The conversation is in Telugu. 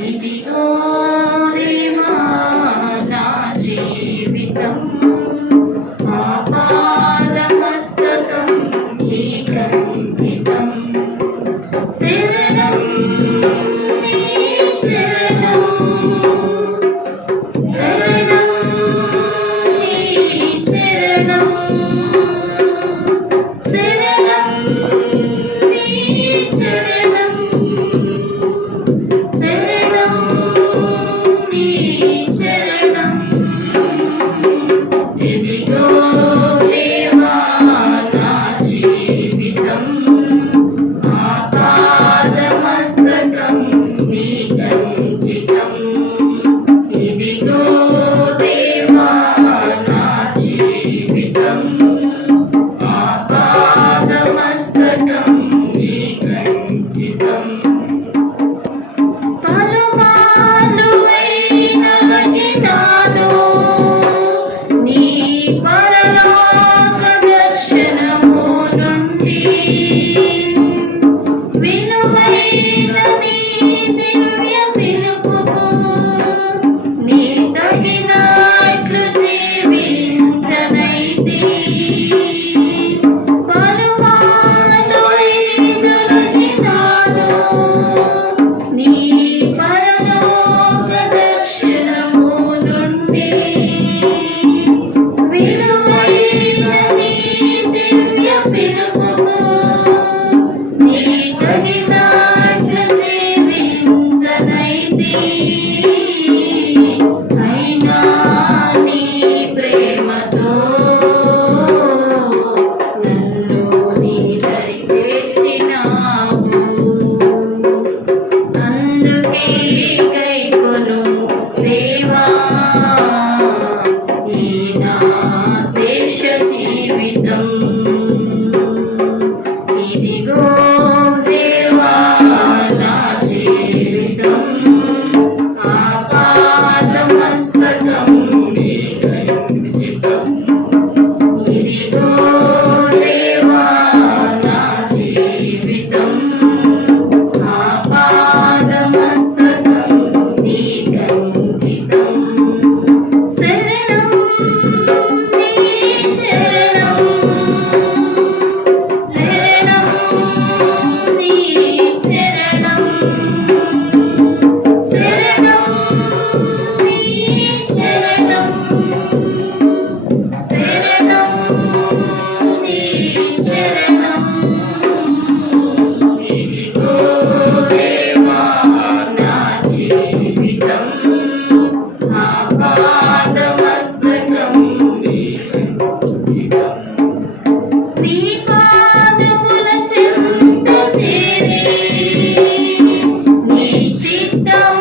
ఇదిగో దేవా నా జీవితం ఆపాదమస్తకం నీకంకితం శరణం నీ చరణం శరణం నీ చరణం శరణం నీ చరణం శరణం నీ చరణం ఇదిగో దేవా నా జీవితం ఆపాదమస్తకం నీకంకితం ఇదిగో దేవా నా జీవితం ఆపాదమస్తకం నీకంకితం పలుమార్లు వెతికినాను నీ పరలోక దర్శనము నుండి విలువైన నీ దివ్య పిలుపుకు నీ తగినట్లు జీవించనైతి పలుమార్లు వెతికినాను నీ పరలోక దర్శనము నుండి విలువైన నీ దివ్య పిలుపుకు నీ తగినట్లు జీవించనైతి అయినా నీ ప్రేమతో నన్ను నీ దరి చేర్చినావు అందుకే కైకొను దేవా ఈ నా శేష జీవితం ఇదిగో దేవా నా జీవితం ఆపాదమస్తకం నీకంకితం ఇదిగో దేవా నా జీవితం ఆపాదమస్తకం నీకంకితం శరణం నీ చరణం శరణం నీ చరణం శరణం నీ చరణం శరణం నీ చరణం ఇదిగో దేవా నా జీవితం ఆపాదమస్తకం నీకంకితం నీ పాదముల చెంత చేరి నీ చిత్తం